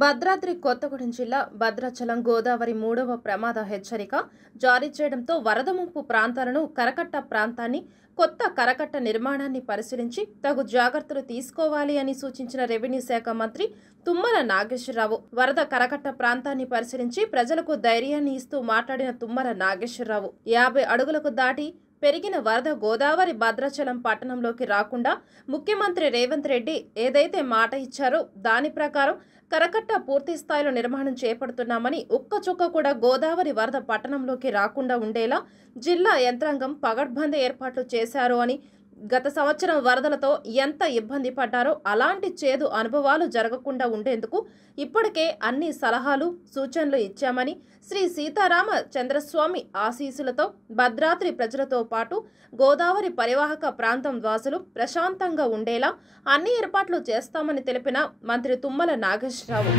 భద్రాద్రి కొత్తగూడెం జిల్లా భద్రాచలం గోదావరి 3వ ప్రమాద హెచ్చరిక జారీ చేయడంతో వరద ముంపు ప్రాంతాలను కరకట్ట ప్రాంతాన్ని కొత్త కరకట్ట నిర్మాణాన్ని పరిశీలించి తగు జాగ్రత్తలు తీసుకోవాలి అని సూచించిన రెవెన్యూ శాఖ మంత్రి తుమ్మల నాగేశ్వరరావు. వరద కరకట్ట ప్రాంతాన్ని పరిశీలించి ప్రజలకు ధైర్యాన్ని ఇస్తూ మాట్లాడిన తుమ్మల నాగేశ్వరరావు 50 అడుగులకు దాటి పెరిగిన వరద గోదావరి భద్రాచలం పట్టణంలోకి రాకుండా ముఖ్యమంత్రి రేవంత్ రెడ్డి ఏదైతే మాట ఇచ్చారో దాని ప్రకారం కరకట్ట పూర్తి స్థాయిలో నిర్మాణం చేపడుతున్నామని, ఒక్క చుక్క కూడా గోదావరి వరద పట్టణంలోకి రాకుండా ఉండేలా జిల్లా యంత్రాంగం పగడ్బందీ ఏర్పాట్లు చేశారు అని, గత సంవత్సరం వరదలతో ఎంత ఇబ్బంది పడ్డారో అలాంటి చేదు అనుభవాలు జరగకుండా ఉండేందుకు ఇప్పటికే అన్ని సలహాలు సూచనలు ఇచ్చామని, శ్రీ సీతారామ చంద్రస్వామి ఆశీస్సులతో భద్రాద్రి ప్రజలతో పాటు గోదావరి పరివాహక ప్రాంతం వాసులు ప్రశాంతంగా ఉండేలా అన్ని ఏర్పాట్లు చేస్తామని తెలిపిన మంత్రి తుమ్మల నాగేశ్వరరావు.